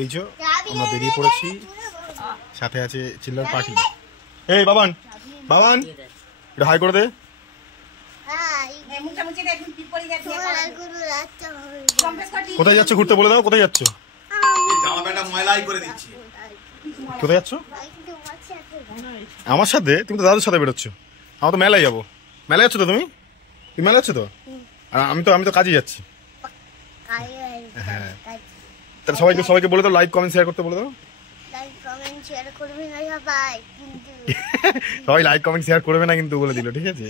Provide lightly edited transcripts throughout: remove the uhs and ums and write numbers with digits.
এই যে আমরা বেরিয়ে পড়েছি, সাথে আছে চিল্লার পার্টি। এই বাবান, বাবান এটা হাই করে দে। কোথায় যাচ্ছ ঘুরতে বলে দাও, কোথায় যাচ্ছ? কোথায় যাচ্ছ? আমার সাথে? তুমি তো দাদুর সাথে বেরোচ্ছ। আমার তো মেলায় যাবো। মেলায় যাচ্ছ তো তুমি? তুমি মেলায় যাচ্ছ তো? আর আমি তো কাজে যাচ্ছি। হ্যাঁ, তাহলে সবাইকে বলে দাও লাইক কমেন্ট শেয়ার করতে বলে দাও। সবাই লাইক কমেন্ট শেয়ার করবে না কিন্তু বলে দিল, ঠিক আছে?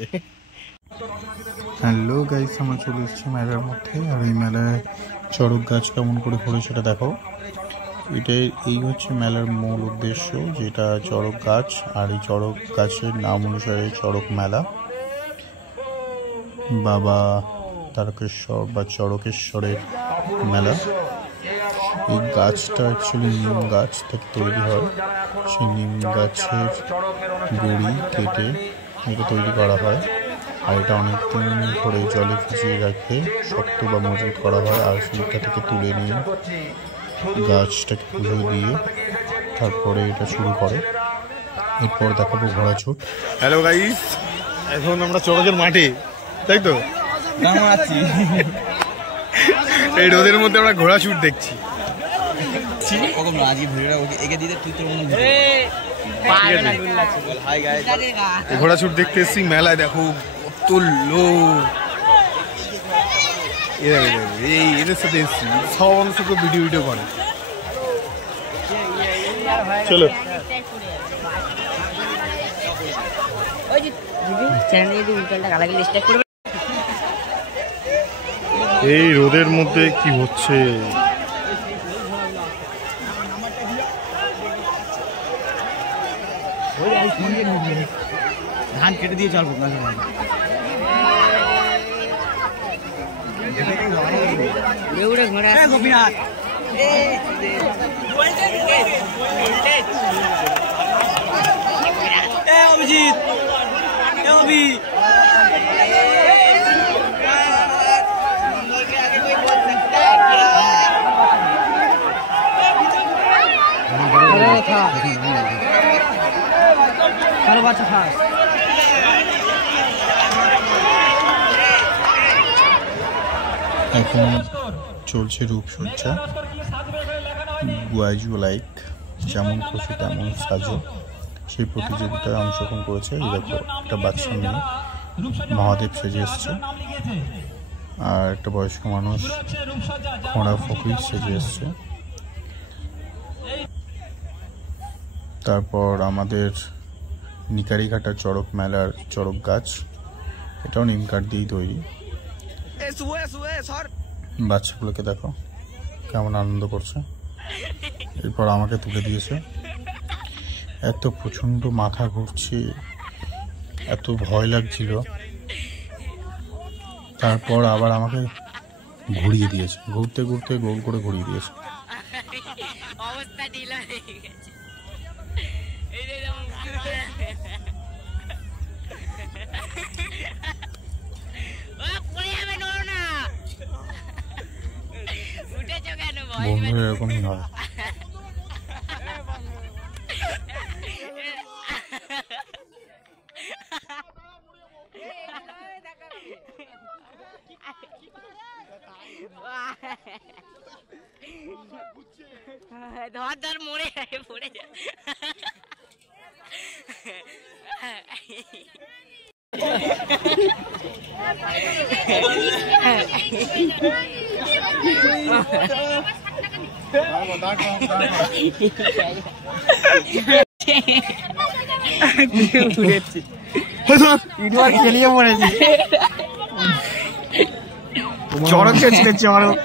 হ্যালো গাইস, আমরা চলে এসেছি মেলার মধ্যে। আর এই মেলায় চড়ক গাছ কেমন করে ঘোরে সেটা দেখো। এই হচ্ছে মেলার মূল উদ্দেশ্য, যেটা চড়ক গাছ। আর এই চড়ক গাছের নাম অনুসারে চড়ক মেলা। বাবা তারকেশ্বর বা চড়কেশ্বরের মেলা। এই গাছটা অ্যাকচুয়ালি নিম গাছ থেকে তৈরি হয়। সেই নিম গাছের গুঁড়ি কেটে এটা তৈরি করা হয়। আর এটা অনেকদিন ধরে জলে ভিজিয়ে রাখে শক্ত বা মজবুত করা হয়। আর সেইটা থেকে তুলে নিয়ে গাছটাকে পুজো দিয়ে তারপরে এটা শুরু করে। এরপর দেখাবো ঘোড়াছুট। হ্যালো গাইস, এখন আমরা চড়কের মাঠে, তাই তো? এই রোদের মধ্যে আমরা ঘোড়াছুট দেখছি। ঘোড়াছুট দেখতে এসছি মেলায়। দেখো কত লোক, এদের সাথে এসছি। সব আমাদের সাথে ভিডিও করে। চলো এই রোদের মধ্যে কি হচ্ছে? ধান কেটে দিয়ে চলবো গোপীনাথ। অভিজিৎ এখন চলছে রূপসজ্জা। লাইক যেমন খুশি তেমন সাজো, সেই প্রতিযোগিতায় অংশগ্রহণ করেছে। এই দেখো একটা বাচ্চা মেয়ে মহাদেব সেজে এসছে, আর একটা বয়স্ক মানুষ ঘোড়া ফকির সেজে এসছে। তারপর আমাদের নিকারিঘাটা চড়ক মেলার চড়ক গাছ, এটাও নিম কাঠ দিয়েই তৈরি। বাচ্চাগুলোকে দেখো কেমন আনন্দ করছে। এরপর আমাকে তুলে দিয়েছে। এত প্রচন্ড মাথা ঘুরছে, এত ভয় লাগছিল। তারপর আবার আমাকে ঘুরিয়ে দিয়েছে, ঘুরতে ঘুরতে গোল করে ঘুরিয়ে দিয়েছে। বন্ধুরা এরকমই হয়। ধর মরে পড়ে যা। খেলিয়ে পড়েছি চড়ক চড়ক